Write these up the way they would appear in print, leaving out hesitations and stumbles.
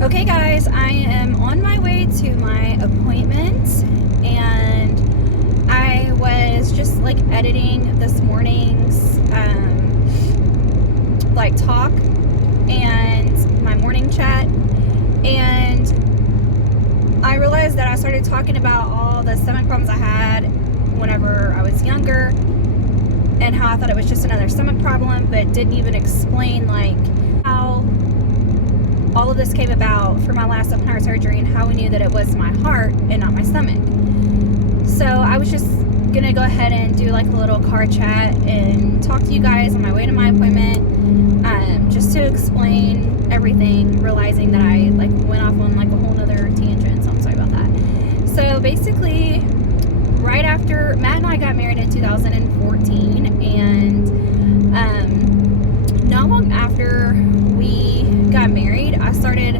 Okay guys, I am on my way to my appointment, and I was just like editing this morning's talk and my morning chat, and I realized that I started talking about all the stomach problems I had whenever I was younger and how I thought it was just another stomach problem, but didn't even explain like how all of this came about for my last open heart surgery and how we knew that it was my heart and not my stomach. So I was just gonna go ahead and do like a little car chat and talk to you guys on my way to my appointment, just to explain everything, realizing that I like went off on like a whole nother tangent, so I'm sorry about that. So basically, right after Matt and I got married in 2014, and not long after we got married, I started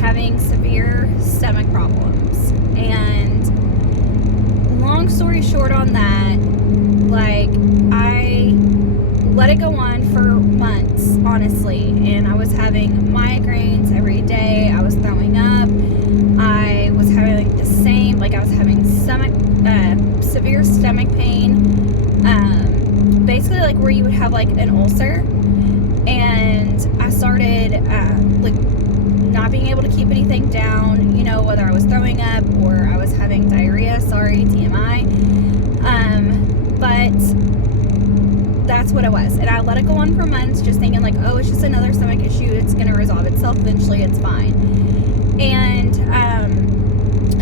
having severe stomach problems. And long story short on that, like, I let it go on for months, honestly, and I was having migraines every day. I was throwing up. I was having the same, like, I was having severe stomach pain, basically like where you would have like an ulcer. And I started like not being able to keep anything down, you know, whether I was throwing up or I was having diarrhea. Sorry, TMI. But that's what it was. And I let it go on for months, just thinking like, oh, it's just another stomach issue. It's going to resolve itself eventually. It's fine. And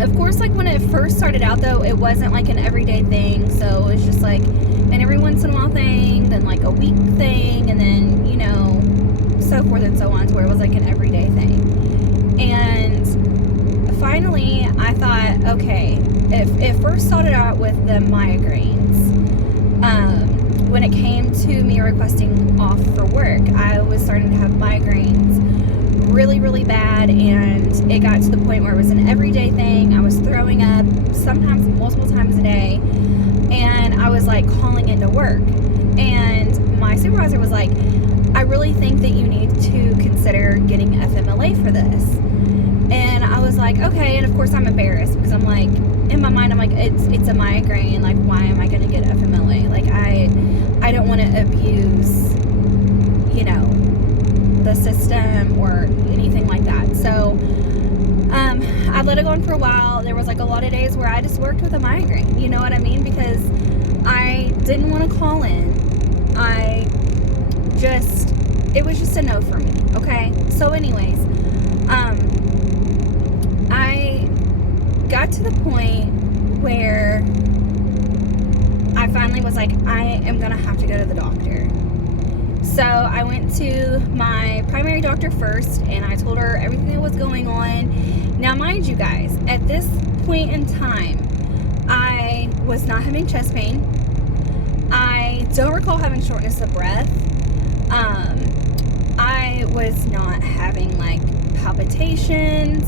of course, like when it first started out though, it wasn't like an everyday thing. So it was just like an every once in a while thing, then like a week thing, and then, you know, so forth and so on, to where it was like an everyday thing. And finally I thought, okay, if it first started out with the migraines, when it came to me requesting off for work, I was starting to have migraines really, really bad, and it got to the point where it was an everyday thing. I was throwing up sometimes multiple times a day, and I was like calling into work, and my supervisor was like, I really think that you need to consider getting FMLA for this. And I was like, okay. And of course I'm embarrassed, because I'm like, in my mind I'm like, it's a migraine, like why am I gonna get FMLA? Like I don't want to abuse, you know, the system or anything like that. So I let it go on for a while. There was like a lot of days where I just worked with a migraine, you know what I mean? Because I didn't want to call in. It was just a no for me, okay? So anyways, I got to the point where I finally was like, I am gonna have to go to the doctor. So I went to my primary doctor first, and I told her everything that was going on. Now, mind you guys, at this point in time, I was not having chest pain. I don't recall having shortness of breath. I was not having like palpitations,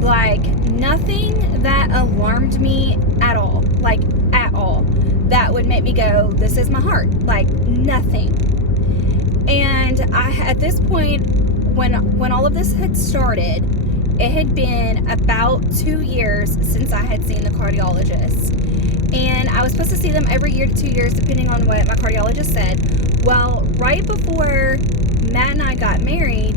like nothing that alarmed me at all, like at all, that would make me go, this is my heart, like nothing. And at this point, when all of this had started, it had been about 2 years since I had seen the cardiologist. And I was supposed to see them every year to 2 years, depending on what my cardiologist said. Well, right before Matt and I got married,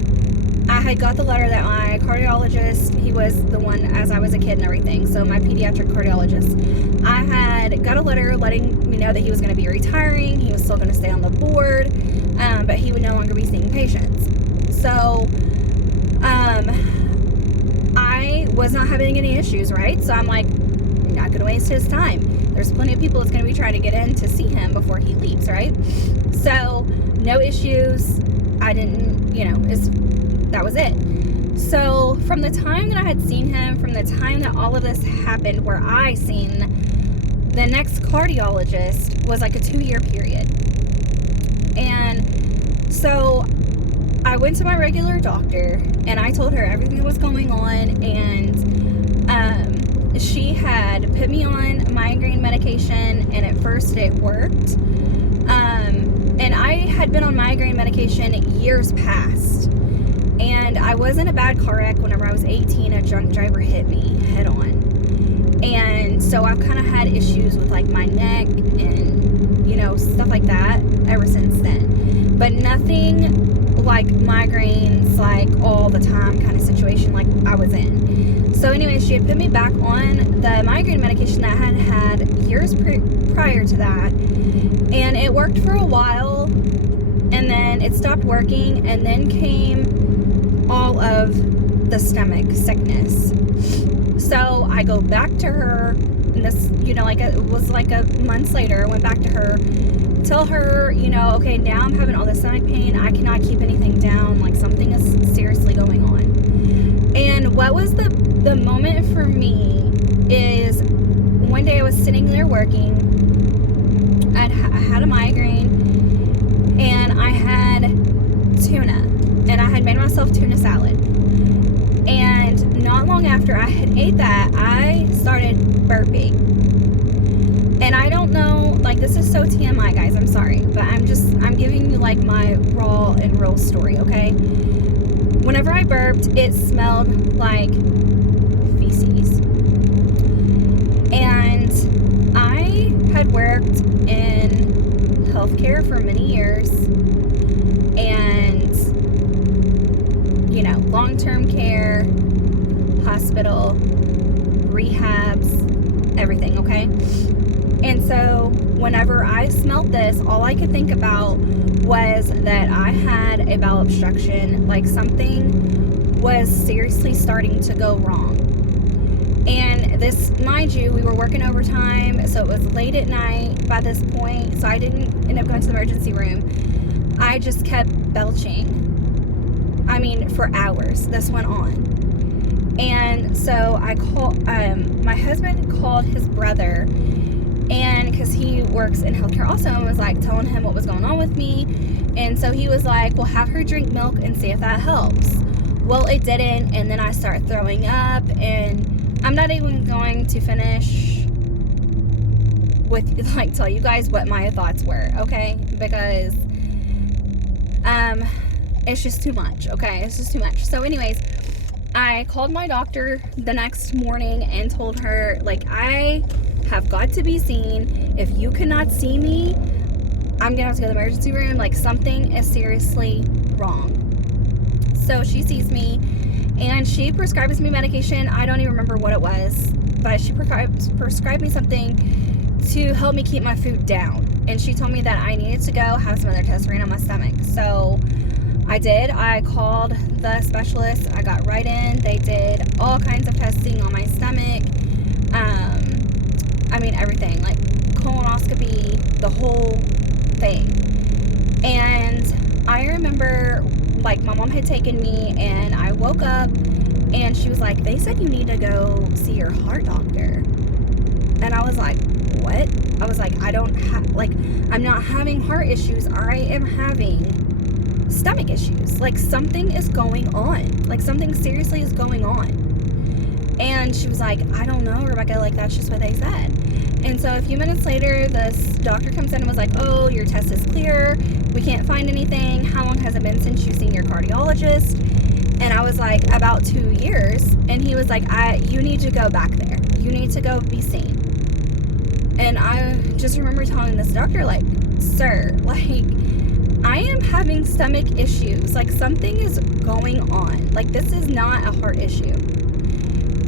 I had got the letter that my cardiologist, he was the one as I was a kid and everything, so my pediatric cardiologist, I had got a letter letting me know that he was going to be retiring. He was still going to stay on the board, but he would no longer be seeing patients. So I was not having any issues, right? So I'm like, I'm not going to waste his time. There's plenty of people that's going to be trying to get in to see him before he leaves, right? So no issues. I didn't, you know, that was it. So from the time that I had seen him, from the time that all of this happened, where I seen the next cardiologist, was like a 2-year period. And so I went to my regular doctor, and I told her everything that was going on, and she had put me on migraine medication, and at first it worked. And I had been on migraine medication years past, And I was in a bad car wreck whenever I was 18. A drunk driver hit me head on. And so I've kind of had issues with like my neck and, you know, stuff like that ever since then. But nothing like migraines, like all the time kind of situation like I was in. So anyway, she had put me back on the migraine medication that I had had years prior to that. And it worked for a while. And then it stopped working. And then came all of the stomach sickness. So I go back to her, and this, you know, like it was like a month later, I went back to her, tell her, you know, okay, now I'm having all this stomach pain, I cannot keep anything down, like something is seriously going on. And what was the moment for me is one day I was sitting there working, I had a migraine, and I had tuna, and I had made myself tuna salad. And not long after I had ate that, I started burping. And I don't know, like, this is so TMI, guys, I'm sorry, but I'm giving you like my raw and real story, okay? Whenever I burped, it smelled like feces. And I had worked in healthcare for many years, and, you know, long-term care, hospital, rehabs, everything, okay? And so whenever I smelled this, all I could think about was that I had a bowel obstruction, like something was seriously starting to go wrong. And this, mind you, we were working overtime, so it was late at night by this point, so I didn't end up going to the emergency room. I just kept belching. I mean, for hours, this went on. And so I called, my husband called his brother, and because he works in healthcare also, and was like telling him what was going on with me. And so he was like, well, have her drink milk and see if that helps. Well, it didn't, and then I start throwing up, and I'm not even going to finish with, like, tell you guys what my thoughts were, okay? Because, it's just too much, okay? It's just too much. So anyways, I called my doctor the next morning and told her, like, I have got to be seen. If you cannot see me, I'm gonna have to go to the emergency room. Like, something is seriously wrong. So she sees me, and she prescribes me medication. I don't even remember what it was, but she prescribed me something to help me keep my food down. And she told me that I needed to go have some other tests ran on my stomach. So I did. I called the specialist. I got right in. They did all kinds of testing on my stomach. I mean, everything, like colonoscopy, the whole thing. And I remember, like, my mom had taken me, and I woke up, and she was like, they said you need to go see your heart doctor. And I was like, what? I was like, I don't have, like, I'm not having heart issues. I am having stomach issues. Like, something is going on. Like, something seriously is going on. And she was like, I don't know, Rebecca, like, that's just what they said. And so a few minutes later, this doctor comes in and was like, oh, your test is clear. We can't find anything. How long has it been since you've seen your cardiologist? And I was like, about 2 years. And he was like, you need to go back there. You need to go be seen. And I just remember telling this doctor, like, sir, like, I am having stomach issues. Like, something is going on. Like, this is not a heart issue.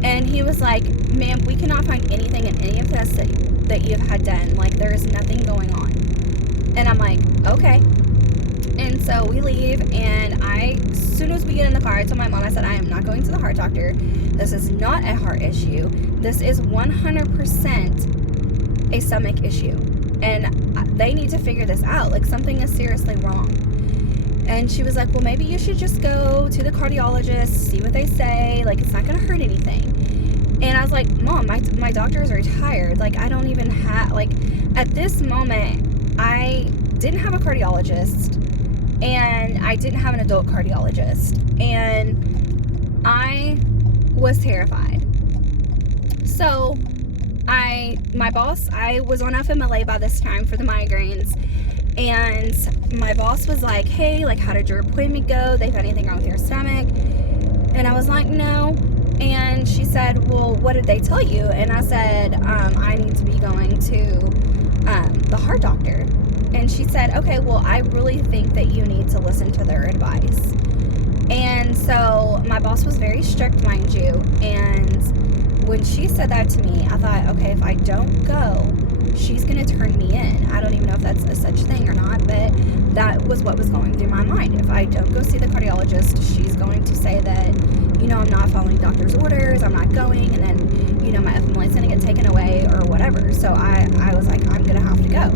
And he was like, ma'am, we cannot find anything in any of the tests that you have had done. Like, there is nothing going on. And I'm like, okay. And so we leave, and as soon as we get in the car, I told my mom, I said, I am not going to the heart doctor. This is not a heart issue. This is 100% a stomach issue. And they need to figure this out. Like, something is seriously wrong. And she was like, well, maybe you should just go to the cardiologist, see what they say. Like, it's not going to hurt anything. And I was like, Mom, my doctor is retired. Like, I don't even have, like, at this moment, I didn't have a cardiologist, and I didn't have an adult cardiologist. And I was terrified. So my boss, I was on FMLA by this time for the migraines, And my boss was like, hey, like, how did your appointment go? They found anything wrong with your stomach? And I was like, no. And she said, well, what did they tell you? And I said, I need to be going to the heart doctor. And she said, okay, well, I really think that you need to listen to their advice. And so my boss was very strict, mind you. And when she said that to me, I thought, okay, if I don't go, she's going to turn me in. I don't even know if that's a such thing or not, but that was what was going through my mind. If I don't go see the cardiologist, she's going to say that, you know, I'm not following doctor's orders, I'm not going, and then, you know, my FMLA is going to get taken away or whatever. So I was like, I'm going to have to go.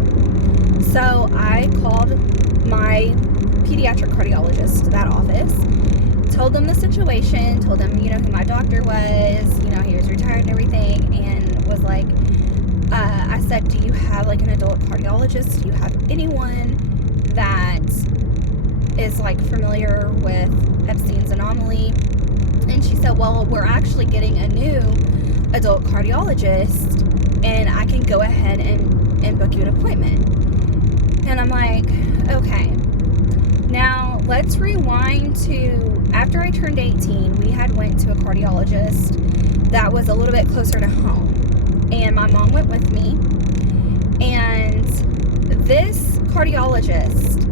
So I called my pediatric cardiologist to that office, told them the situation, told them, you know, who my doctor was, you know, he was retired and everything, and was like, I said, do you have like an adult cardiologist? Do you have anyone that is like familiar with Epstein's anomaly? And she said, well, we're actually getting a new adult cardiologist, and I can go ahead and book you an appointment. And I'm like, okay. Now, let's rewind to after I turned 18, we had went to a cardiologist that was a little bit closer to home. And my mom went with me. And this cardiologist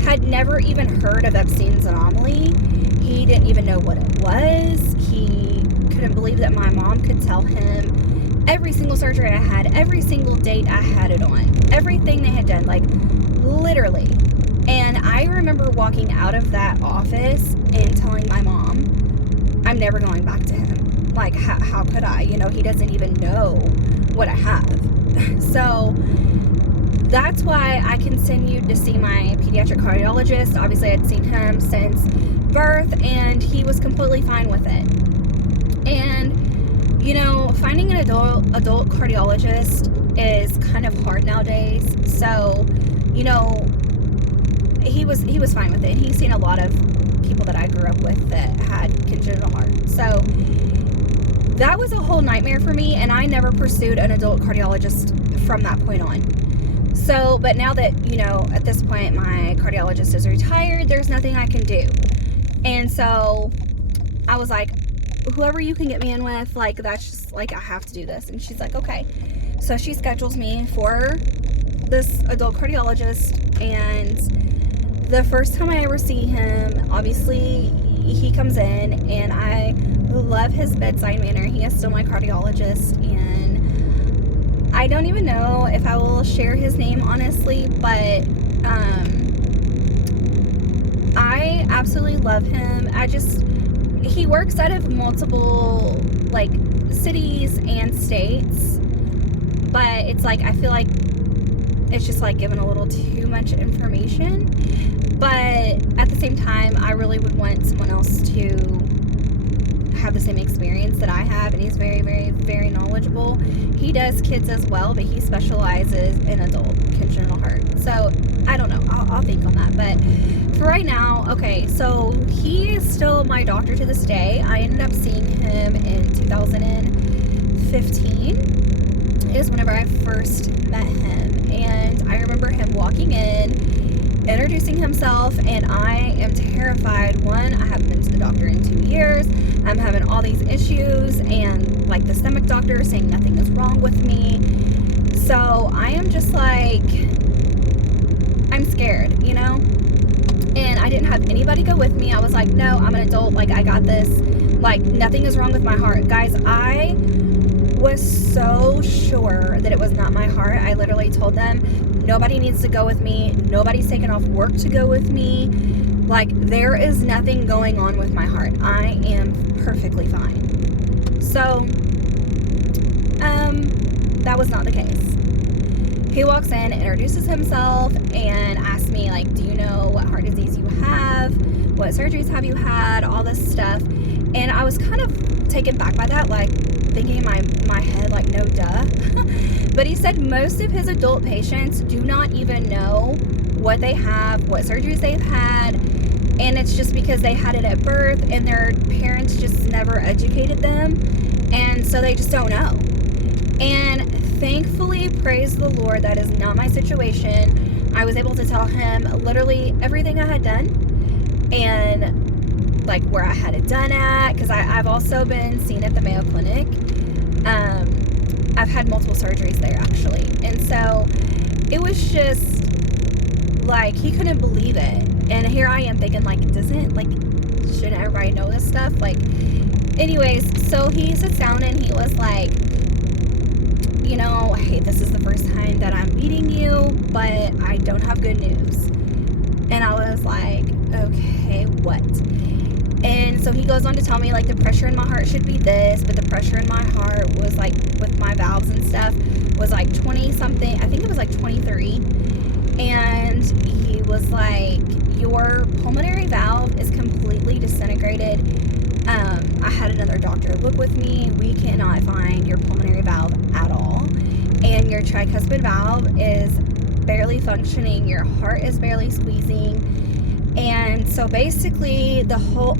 had never even heard of Epstein's anomaly. He didn't even know what it was. He couldn't believe that my mom could tell him every single surgery I had, every single date I had it on, everything they had done, like literally. And I remember walking out of that office and telling my mom, I'm never going back to him. Like, how could I? You know, he doesn't even know what I have. So that's why I continued to see my pediatric cardiologist. Obviously, I'd seen him since birth, and he was completely fine with it. And, you know, finding an adult cardiologist is kind of hard nowadays. So, you know, he was fine with it. He's seen a lot of people that I grew up with that had congenital heart. So that was a whole nightmare for me, and I never pursued an adult cardiologist from that point on. So, but now that, you know, at this point my cardiologist is retired, there's nothing I can do. And so I was like, whoever you can get me in with, like, that's just, like, I have to do this. And she's like, okay. So she schedules me for this adult cardiologist, and the first time I ever see him, obviously, he comes in, and I love his bedside manner. He is still my cardiologist, and I don't even know if I will share his name, honestly, but I absolutely love him. He works out of multiple, like, cities and states, but it's like, I feel like it's just like giving a little too much information. But at the same time, I really would want someone else to have the same experience that I have, and he's very, very, very knowledgeable. He does kids as well, but he specializes in adult congenital heart. So I don't know, I'll think on that. But for right now, okay, so he is still my doctor to this day. I ended up seeing him in 2015 is whenever I first met him, and I remember him walking in, introducing himself, and I am terrified. One, I haven't been to the doctor in 2 years. I'm having all these issues, and like the stomach doctor saying nothing is wrong with me. So I am just like, I'm scared, you know? And I didn't have anybody go with me. I was like, no, I'm an adult. Like, I got this. Like, nothing is wrong with my heart. Guys, I was so sure that it was not my heart. I literally told them, nobody needs to go with me. Nobody's taking off work to go with me. Like, there is nothing going on with my heart. I am perfectly fine. So, that was not the case. He walks in, introduces himself, and asks me, like, do you know what heart disease you have? What surgeries have you had? All this stuff. And I was kind of taken back by that, like, thinking in my head, like, no duh. But he said most of his adult patients do not even know what they have, what surgeries they've had, and it's just because they had it at birth and their parents just never educated them, and so they just don't know. And thankfully, praise the Lord, that is not my situation. I was able to tell him literally everything I had done, and like where I had it done at, because I've also been seen at the Mayo Clinic. I've had multiple surgeries there, actually. And so it was just like, he couldn't believe it. And here I am thinking, like, shouldn't everybody know this stuff? Like, anyways, so he sits down and he was like, you know, hey, this is the first time that I'm meeting you, but I don't have good news. And I was like, okay, what? And so he goes on to tell me, like, the pressure in my heart should be this, but the pressure in my heart was, like, with my valves and stuff, was, like, 20-something. I think it was, like, 23. And he was like, your pulmonary valve is completely disintegrated. I had another doctor look with me. We cannot find your pulmonary valve at all. And your tricuspid valve is barely functioning. Your heart is barely squeezing. And so basically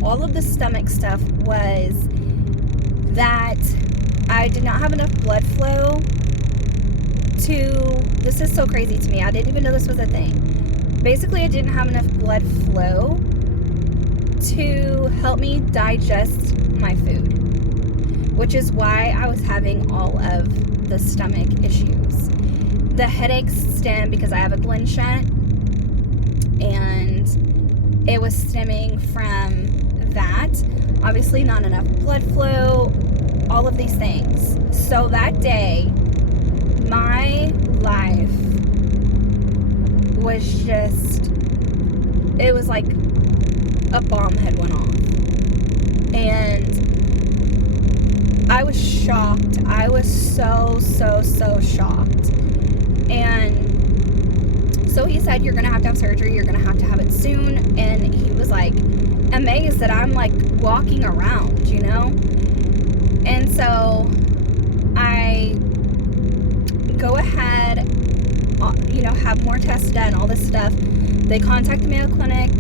all of the stomach stuff was that I did not have enough blood flow this is so crazy to me. I didn't even know this was a thing. Basically, I didn't have enough blood flow to help me digest my food, which is why I was having all of the stomach issues. The headaches stem because I have a Glen shunt, and it was stemming from that. Obviously, not enough blood flow, all of these things. So that day, my life was just, it was like a bomb had went off. And I was shocked. I was so shocked. And so he said, you're going to have surgery. You're going to have it soon. And he was like amazed that I'm like walking around, you know? And so I go ahead, you know, have more tests done, all this stuff. They contact the Mayo Clinic.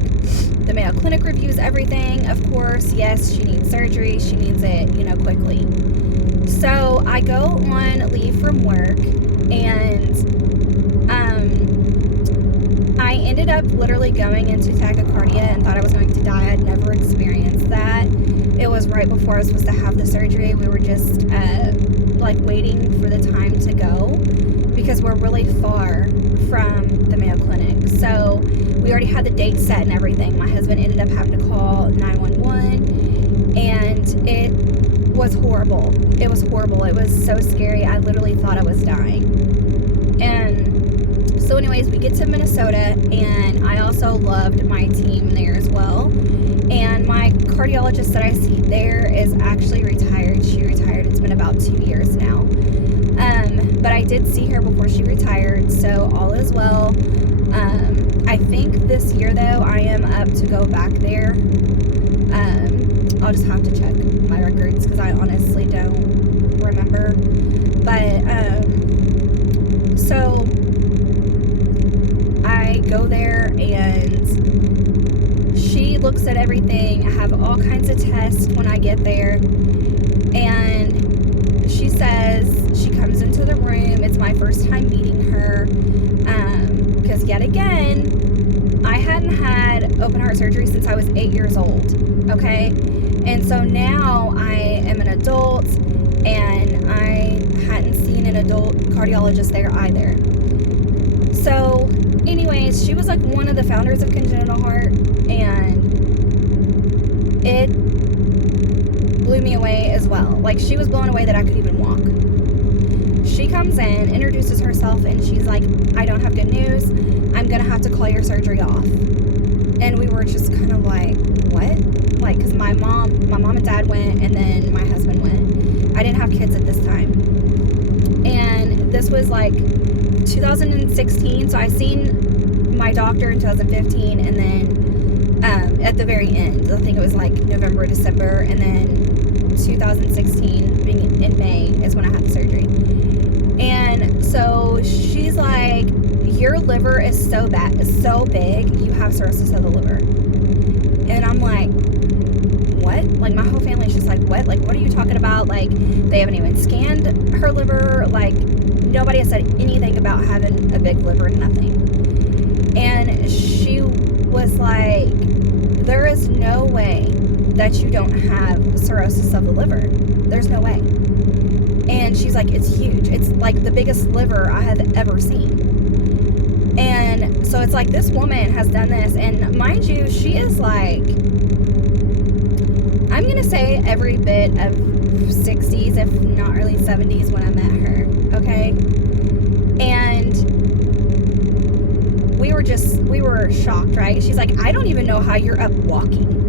The Mayo Clinic reviews everything. Of course, yes, she needs surgery. She needs it, you know, quickly. So I go on leave from work, and I ended up literally going into tachycardia and thought I was going to die. I'd never experienced that. It was right before I was supposed to have the surgery. We were just like waiting for the time to go because we're really far from the Mayo Clinic. So we already had the date set and everything. My husband ended up having to call 911, and it was horrible. It was horrible. It was so scary. I literally thought I was dying. And so anyways, we get to Minnesota, and I also loved my team there as well. And my cardiologist that I see there is actually retired. She retired. It's been about 2 years now. But I did see her before she retired, so all is well. I think this year, though, I am up to go back there. I'll just have to check my records because I honestly don't remember. But, so I go there, and she looks at everything. I have all kinds of tests when I get there, and she says, she comes into the room. It's my first time meeting her, because yet again, I hadn't had open heart surgery since I was 8 years old, okay? And so now I am an adult, and I hadn't seen an adult cardiologist there either. So anyways, she was like one of the founders of Congenital Heart, and it blew me away as well. Like, she was blown away that I could even walk. She comes in, introduces herself, and she's like, I don't have good news. I'm going to have to call your surgery off. And we were just kind of like, what? Like, because my mom and dad went, and then my husband went. I didn't have kids at this time. And this was like 2016, so I seen my doctor in 2015, and then at the very end, I think it was like November, December, and then 2016, being in May, is when I had the surgery. And so she's like, your liver is so big, you have cirrhosis of the liver. And I'm like, what? Like, my whole family's just like, what? Like, what are you talking about? Like, they haven't even scanned her liver. Like, nobody has said anything about having a big liver, nothing. And she was like, there is no way that you don't have cirrhosis of the liver. There's no way. And she's like, it's huge. It's like the biggest liver I have ever seen. And so it's like, this woman has done this. And mind you, she is like, I'm going to say every bit of 60s, if not early 70s when I met her. Okay. And we were shocked, right? She's like, I don't even know how you're up walking.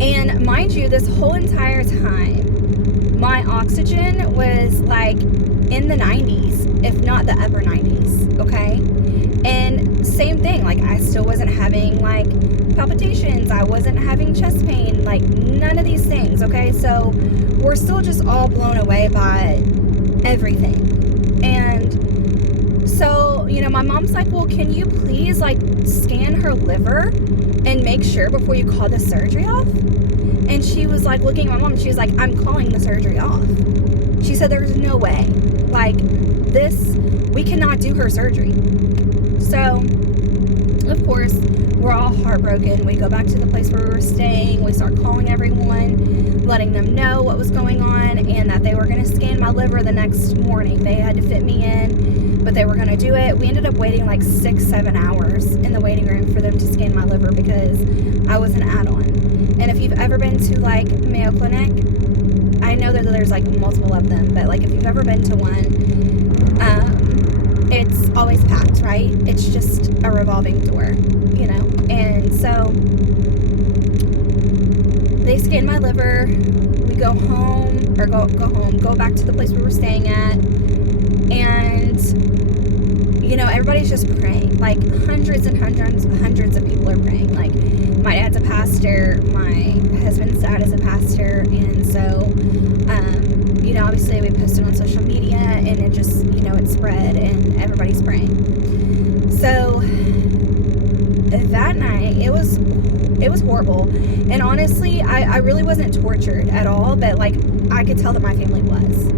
And mind you, this whole entire time, my oxygen was like in the 90s, if not the upper 90s, okay? And same thing, like I still wasn't having like palpitations, I wasn't having chest pain, like none of these things, okay? So we're still just all blown away by everything. And so, you know, my mom's like, well, can you please like scan her liver and make sure before you call the surgery off? And she was like looking at my mom and she was like, I'm calling the surgery off. She said, there's no way. Like this, we cannot do her surgery. So, of course, we're all heartbroken. We go back to the place where we were staying. We start calling everyone, letting them know what was going on and that they were going to scan my liver the next morning. They had to fit me in, but they were going to do it. We ended up waiting like 6-7 hours in the waiting room for them to scan my liver because I was an add-on. And if you've ever been to like Mayo Clinic, I know that there's like multiple of them, but like if you've ever been to one, it's always packed, right? It's just a revolving door, you know? And so they scan my liver, we go home, or go back to the place we were staying at, and you know, everybody's just praying. Like hundreds and hundreds of people are praying. Like my dad's a pastor, my husband's dad is a pastor, and so you know, obviously we posted on social media and it just, you know, it spread and everybody's praying. So that night it was horrible, and honestly I really wasn't tortured at all, but like I could tell that my family was.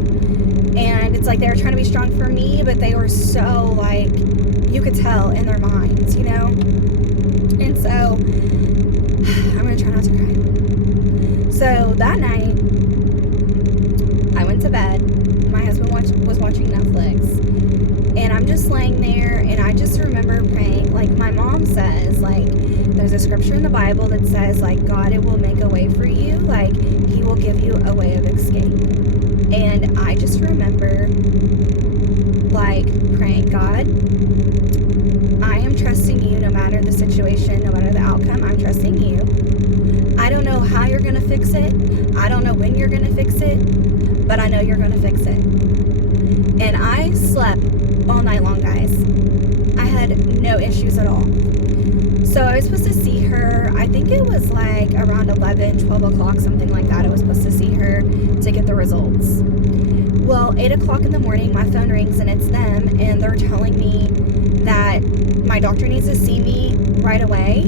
And it's like they were trying to be strong for me, but they were so like, you could tell in their minds, you know? And so I'm gonna try not to cry. So that night I went to bed. My husband was watching Netflix, and I'm just laying there, and I just remember praying. Like my mom says, like there's a scripture in the Bible that says like God, it will make a way for you, like he will give you a way of escape. And I just remember like praying, God, I am trusting you no matter the situation, no matter the outcome. I'm trusting you. I don't know how you're gonna fix it, I don't know when you're gonna fix it, but I know you're gonna fix it. And I slept all night long, guys. I had no issues at all. So I was supposed to see her, I think it was like around 11, 12 o'clock, something like that. I was supposed to see her to get the results. Well, 8 o'clock in the morning, my phone rings and it's them, and they're telling me that my doctor needs to see me right away.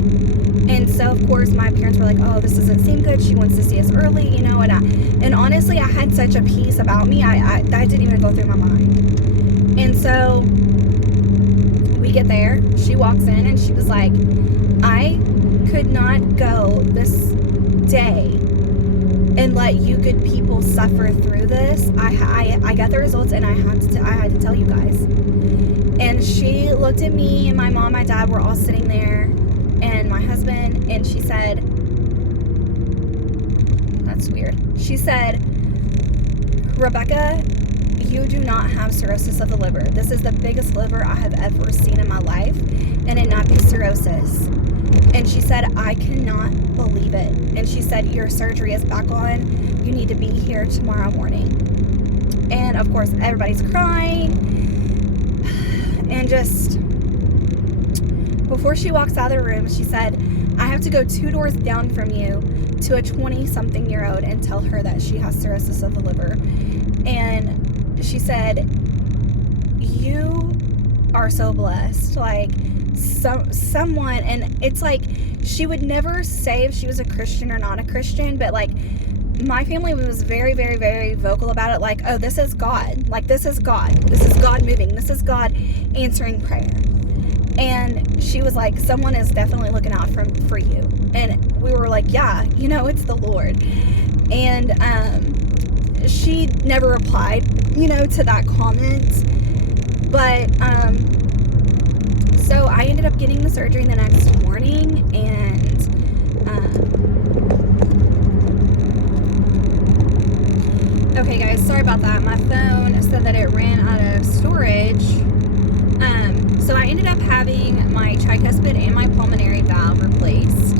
And so, of course, my parents were like, oh, this doesn't seem good. She wants to see us early, you know. And honestly, I had such a peace about me. That didn't even go through my mind. And so we get there. She walks in and she was like, I could not go this day and let you good people suffer through this. I got the results and I had to tell you guys. And she looked at me, and my mom, my dad were all sitting there, and my husband, and she said, that's weird. She said, Rebecca, you do not have cirrhosis of the liver. This is the biggest liver I have ever seen in my life, and it not be cirrhosis. And she said, I cannot believe it. And she said, your surgery is back on. You need to be here tomorrow morning. And of course, everybody's crying. And just before she walks out of the room, she said, I have to go 2 doors down from you to a 20-something-year-old and tell her that she has cirrhosis of the liver. And she said, you are so blessed. Like, someone, and it's like, she would never say if she was a Christian or not a Christian, but like, my family was very, very, very vocal about it. Like, oh, this is God. Like, this is God. This is God moving. This is God answering prayer. And she was like, someone is definitely looking out for you. And we were like, yeah, it's the Lord. And she never replied, to that comment. But so I ended up getting the surgery the next morning, and okay guys, sorry about that. My phone said that it ran out of storage. So I ended up having my tricuspid and my pulmonary valve replaced.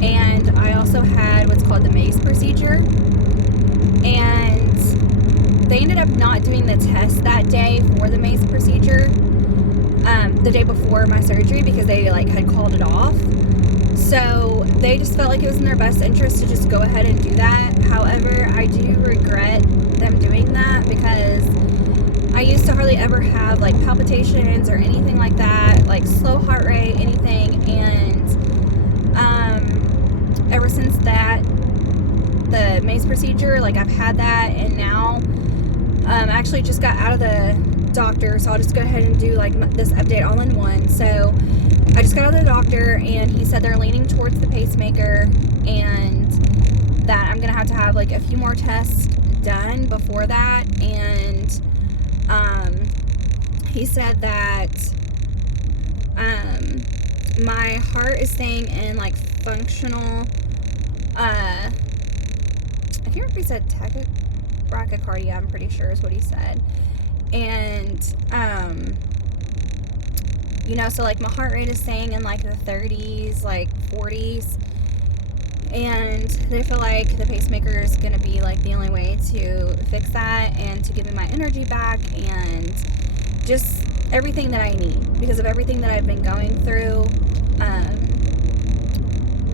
And I also had what's called the MACE procedure. And they ended up not doing the test that day for the MACE procedure, the day before my surgery, because they had called it off. So they just felt like it was in their best interest to just go ahead and do that. However, I do regret them doing that, because I used to hardly ever have palpitations or anything like that, slow heart rate, anything. And ever since that, the MACE procedure, I've had that, and now I actually just got out of the doctor, so I'll just go ahead and do this update all in one. So I just got out of the doctor, and he said they're leaning towards the pacemaker, and that I'm gonna have to have a few more tests done before that. And he said that my heart is staying in functional, I can't remember if he said bradycardia, I'm pretty sure is what he said. And so my heart rate is staying in the 30s, 40s, and they feel like the pacemaker is going to be the only way to fix that and to give me my energy back and just everything that I need, because of everything that I've been going through.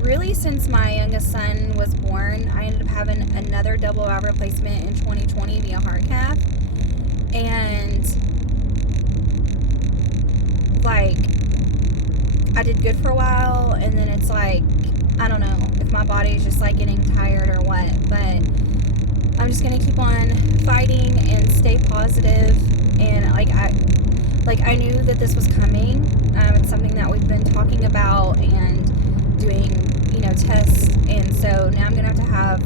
Really, since my youngest son was born, I ended up having another double valve replacement in 2020 via heart cath. And I did good for a while, and then it's I don't know if my body is just getting tired or what, but I'm just gonna keep on fighting and stay positive. And I knew that this was coming. It's something that we've been talking about and doing tests, and so now I'm gonna have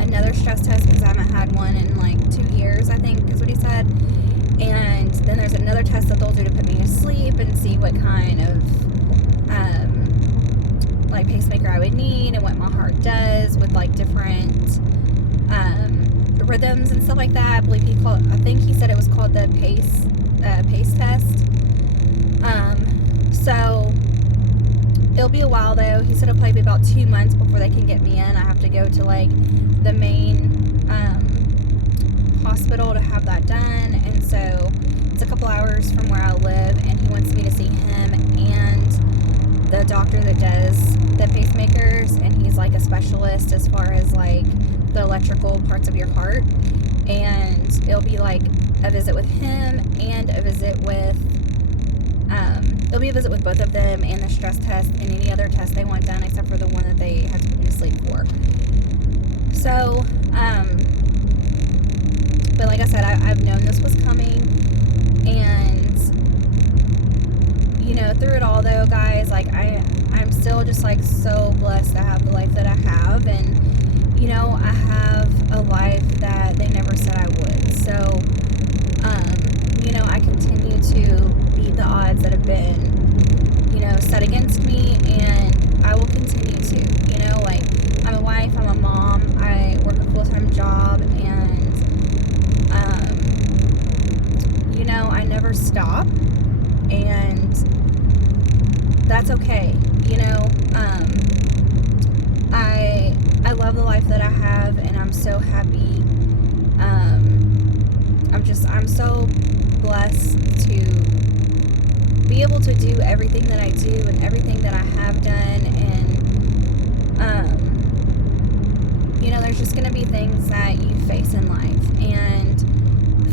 another stress test, because I haven't had one in 2 years, I think is what he said. And then there's another test that they'll do to put me to sleep and see what kind of pacemaker I would need and what my heart does with different rhythms and stuff like that. I think he said it was called the pace test. So it'll be a while though. He said it'll probably be about 2 months before they can get me in. I have to go to the main hospital to have that done, and so it's a couple hours from where I live, and he wants me to see him and the doctor that does the pacemakers, and he's a specialist as far as the electrical parts of your heart. And it'll be a visit with him and a visit with it'll be a visit with both of them, and the stress test and any other test they want done, except for the one that they have to put me to sleep for. So but like I said, I've known this was coming, and through it all though, guys, I'm still just so blessed to have the life that I have, and I have a life that they never said I would. So I continue to beat the odds that have been set against me, and I will continue to. I'm a wife, I'm a mom, I work a full-time job, and I never stop, and that's okay. I love the life that I have, and I'm so happy. I'm so blessed to be able to do everything that I do and everything that I have done. And there's just going to be things that you face in life, and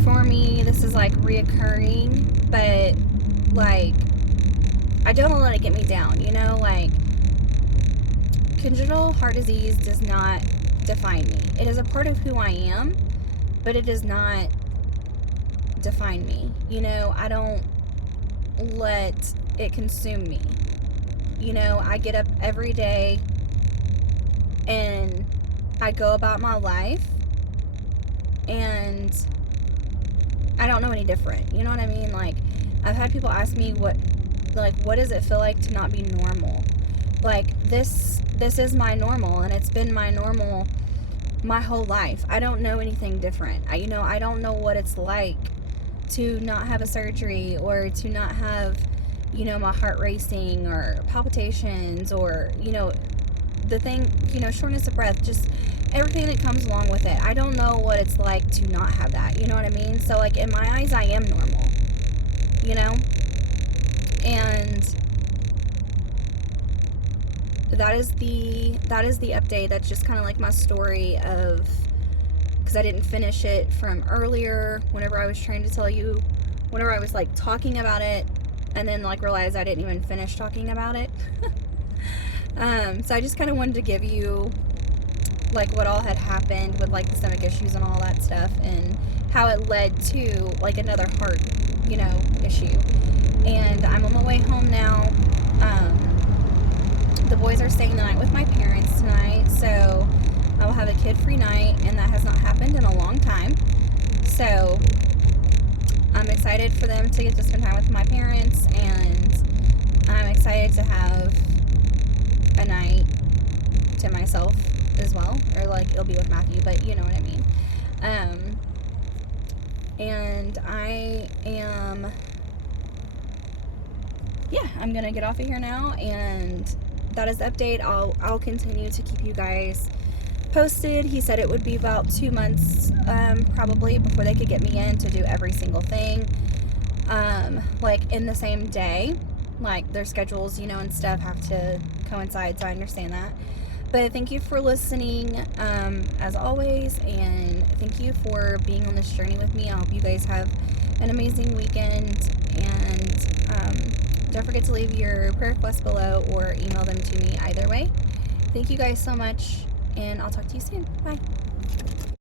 for me this is reoccurring, but I don't let it get me down. Congenital heart disease does not define me. It is a part of who I am, but it does not define me. You know, I don't let it consume me. You know, I get up every day and I go about my life, and I don't know any different. You know what I mean? Like, I've had people ask me what does it feel like to not be normal? Like, this is my normal, and it's been my normal my whole life. I don't know anything different. I don't know what it's like to not have a surgery, or to not have, my heart racing or palpitations, or, the thing, shortness of breath, just everything that comes along with it. I don't know what it's like to not have that. You know what I mean? So, like, in my eyes, I am normal, and that is the update. That's just kind of like my story of, because I didn't finish it from earlier whenever I was trying to tell you, whenever I was like talking about it, and then like realized I didn't even finish talking about it. So I just kind of wanted to give you like what all had happened with like the stomach issues and all that stuff, and how it led to like another heart, issue. And I'm on my way home now. The boys are staying the night with my parents tonight, so I will have a kid-free night, and that has not happened in a long time. So I'm excited for them to get to spend time with my parents, and I'm excited to have a night to myself as well, or like it'll be with Matthew, but you know what I mean. And I am, I'm gonna get off of here now, and that is the update. I'll continue to keep you guys posted. He said it would be about 2 months, probably, before they could get me in to do every single thing, like in the same day. Like their schedules, and stuff have to coincide, so I understand that. But thank you for listening, as always, and thank you for being on this journey with me. I hope you guys have an amazing weekend, and don't forget to leave your prayer requests below or email them to me either way. Thank you guys so much, and I'll talk to you soon. Bye.